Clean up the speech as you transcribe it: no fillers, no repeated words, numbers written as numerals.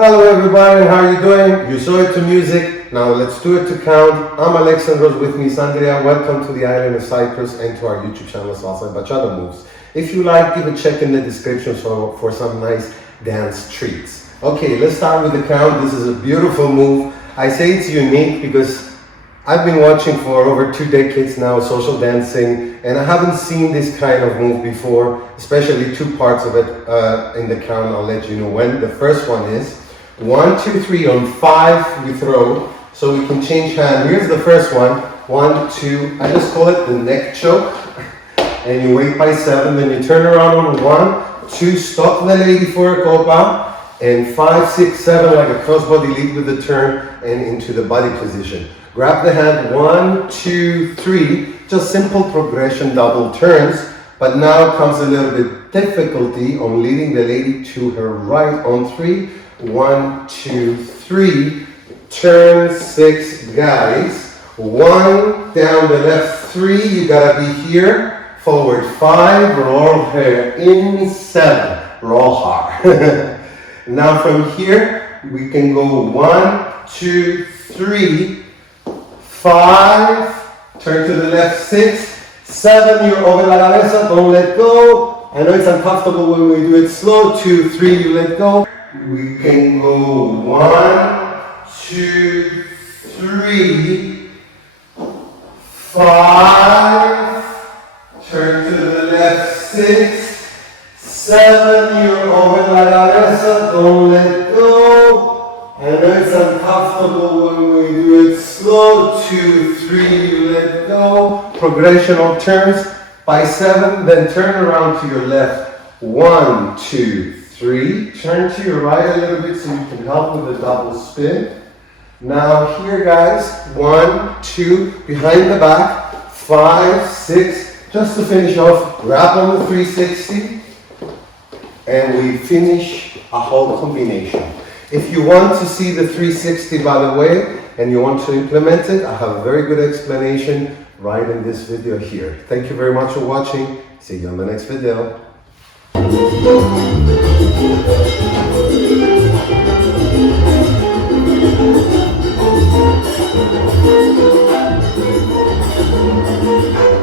Hello everybody, how are you doing? You saw it to music, now let's do it to count. I'm Alexandros, with me is Andrea. Welcome to the Island of Cyprus and to our YouTube channel Salsa Bachata Moves. If you like, give a check in the description for some nice dance treats. Okay, let's start with the count. This is a beautiful move. I say it's unique because I've been watching for over 2 decades now social dancing, and I haven't seen this kind of move before, especially 2 parts of it in the count. I'll let you know when. The first one is 1, 2, 3. On 5 we throw, so we can change hand. Here's the first one. 1, 2. I just call it the neck choke, and you wait by 7. Then you turn around on 1, 2. Stop the lady for a copa, and 5, 6, 7 like a crossbody lead with the turn and into the body position. Grab the hand. 1, 2, 3. Just simple progression, double turns. But now comes a little bit difficulty on leading the lady to her right on 3. 1, 2, 3, turn 6, guys. 1, down the left 3, you gotta be here. Forward 5, roll her in 7, roll hard. Now from here, we can go 1, 2, 3, 5, turn to the left 6, 7, you're over la cabeza, don't let go. I know it's uncomfortable when we do it slow. 2, 3, you let go. We can go 1, 2, 3, 5, turn to the left 6, 7, you're over la cabeza, don't let go. I know it's uncomfortable when we do it slow. 2, 3, you let go. Progressional turns by 7, then turn around to your left. 1, 2, 3, turn to your right a little bit so you can help with the double spin. Now here guys, 1, 2, behind the back, 5, 6, just to finish off, grab on the 360, and we finish a whole combination. If you want to see the 360 by the way, and you want to implement it, I have a very good explanation right in this video here. Thank you very much for watching. See you on the next video. Thank you.